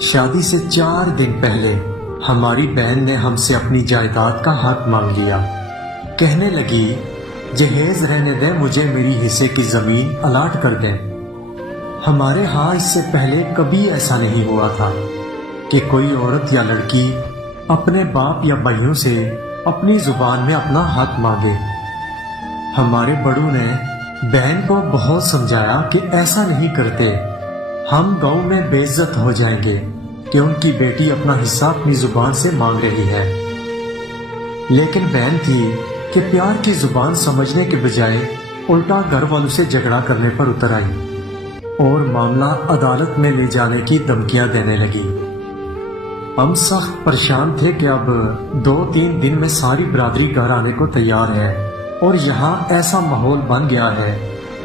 شادی سے 4 دن پہلے ہماری بہن نے ہم سے اپنی جائیداد کا حق مانگ لیا۔ کہنے لگی جہیز رہنے دیں، مجھے میری حصے کی زمین الاٹ کر دیں۔ ہمارے ہاں اس سے پہلے کبھی ایسا نہیں ہوا تھا کہ کوئی عورت یا لڑکی اپنے باپ یا بھائیوں سے اپنی زبان میں اپنا حق مانگے۔ ہمارے بڑوں نے بہن کو بہت سمجھایا کہ ایسا نہیں کرتے، ہم گاؤں میں بے عزت ہو جائیں گے کہ ان کی بیٹی اپنا حصہ اپنی زبان سے مانگ رہی ہے۔ لیکن بہن تھی کہ پیار کی زبان سمجھنے کے بجائے الٹا گھر والوں سے جھگڑا کرنے پر اتر آئی اور معاملہ عدالت میں لے جانے کی دھمکیاں دینے لگی۔ ہم سخت پریشان تھے کہ اب 2-3 دن میں ساری برادری گھر آنے کو تیار ہے اور یہاں ایسا ماحول بن گیا ہے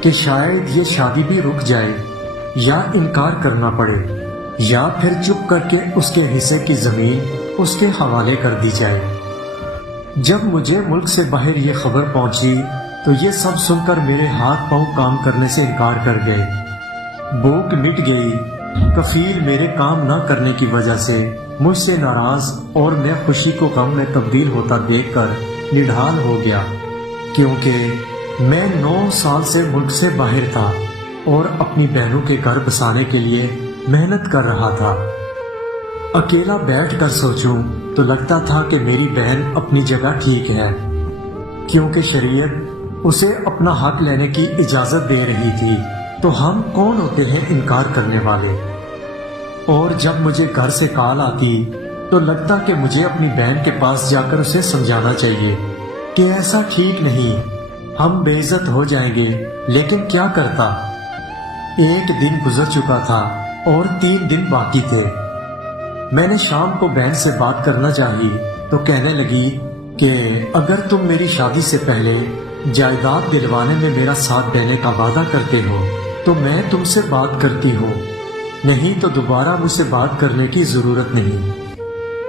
کہ شاید یہ شادی بھی رک جائے یا انکار کرنا پڑے یا پھر چپ کر کے اس کے حصے کی زمین اس کے حوالے کر دی جائے۔ جب مجھے ملک سے باہر یہ خبر پہنچی تو یہ سب سن کر میرے ہاتھ پاؤں کام کرنے سے انکار کر گئے۔ بھوک مٹ گئی، کفیل میرے کام نہ کرنے کی وجہ سے مجھ سے ناراض اور میں خوشی کو غم میں تبدیل ہوتا دیکھ کر نڈھال ہو گیا، کیونکہ میں 9 سال سے ملک سے باہر تھا اور اپنی بہنوں کے گھر بسانے کے لیے محنت کر رہا تھا۔ اکیلا بیٹھ کر سوچوں تو لگتا تھا کہ میری بہن اپنی جگہ ٹھیک ہے، کیونکہ شریعت اسے اپنا حق لینے کی اجازت دے رہی تھی، تو ہم کون ہوتے ہیں انکار کرنے والے؟ اور جب مجھے گھر سے کال آتی تو لگتا کہ مجھے اپنی بہن کے پاس جا کر اسے سمجھانا چاہیے کہ ایسا ٹھیک نہیں، ہم بے عزت ہو جائیں گے، لیکن کیا کرتا؟ 1 دن گزر چکا تھا اور 3 دن باقی تھے۔ میں نے شام کو بہن سے بات کرنا چاہی تو کہنے لگی کہ اگر تم میری شادی سے پہلے جائیداد دلوانے میں میرا ساتھ دینے کا وعدہ کرتے ہو تو میں تم سے بات کرتی ہوں، نہیں تو دوبارہ مجھ سے بات کرنے کی ضرورت نہیں۔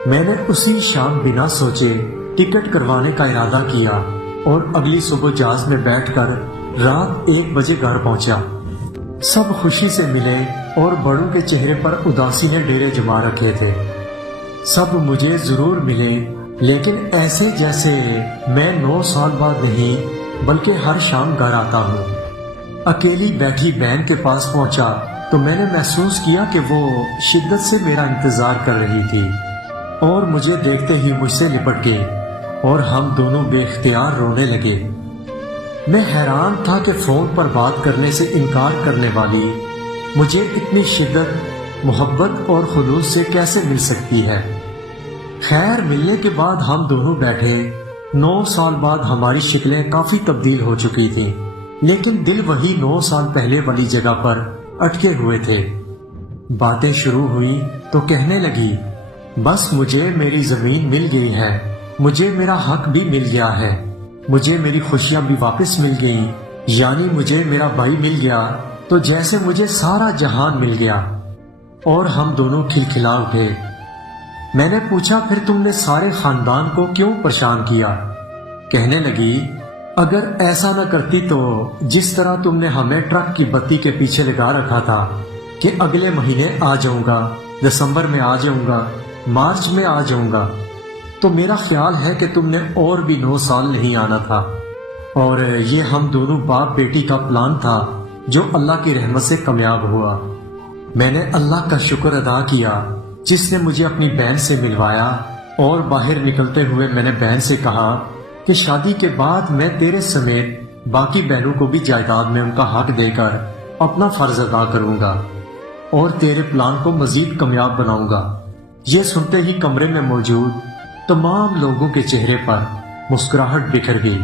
میں نے اسی شام بنا سوچے ٹکٹ کروانے کا ارادہ کیا اور اگلی صبح جہاز میں بیٹھ کر رات 1 بجے گھر پہنچا۔ سب خوشی سے ملے اور بڑوں کے چہرے پر اداسی نے ڈیرے جما رکھے تھے۔ سب مجھے ضرور ملے، لیکن ایسے جیسے میں 9 سال بعد نہیں بلکہ ہر شام گھر آتا ہوں۔ اکیلی بیٹھی بہن کے پاس پہنچا تو میں نے محسوس کیا کہ وہ شدت سے میرا انتظار کر رہی تھی اور مجھے دیکھتے ہی مجھ سے لپٹ گئی اور ہم دونوں بے اختیار رونے لگے۔ میں حیران تھا کہ فون پر بات کرنے سے انکار کرنے والی مجھے اتنی شدت، محبت اور خلوص سے کیسے مل سکتی ہے۔ خیر، ملنے کے بعد ہم دونوں بیٹھے۔ 9 سال بعد ہماری شکلیں کافی تبدیل ہو چکی تھیں، لیکن دل وہی 9 سال پہلے والی جگہ پر اٹکے ہوئے تھے۔ باتیں شروع ہوئی تو کہنے لگی بس مجھے میری زمین مل گئی ہے، مجھے میرا حق بھی مل گیا ہے، مجھے میری خوشیاں بھی واپس مل گئیں، یعنی مجھے میرا بھائی مل گیا تو جیسے مجھے سارا جہان مل گیا۔ اور ہم دونوں کھلکھلا اٹھے۔ میں نے پوچھا پھر تم نے سارے خاندان کو کیوں پریشان کیا؟ کہنے لگی اگر ایسا نہ کرتی تو جس طرح تم نے ہمیں ٹرک کی بتی کے پیچھے لگا رکھا تھا کہ اگلے مہینے آ جاؤں گا، دسمبر میں آ جاؤں گا، مارچ میں آ جاؤں گا، تو میرا خیال ہے کہ تم نے اور بھی 9 سال نہیں آنا تھا۔ اور یہ ہم دونوں باپ بیٹی کا پلان تھا جو اللہ کی رحمت سے کامیاب ہوا۔ میں نے اللہ کا شکر ادا کیا جس نے مجھے اپنی بہن سے ملوایا، اور باہر نکلتے ہوئے میں نے بہن سے کہا کہ شادی کے بعد میں تیرے سمیت باقی بہنوں کو بھی جائیداد میں ان کا حق دے کر اپنا فرض ادا کروں گا اور تیرے پلان کو مزید کامیاب بناؤں گا۔ یہ سنتے ہی کمرے میں موجود تمام لوگوں کے چہرے پر مسکراہٹ بکھر گئی۔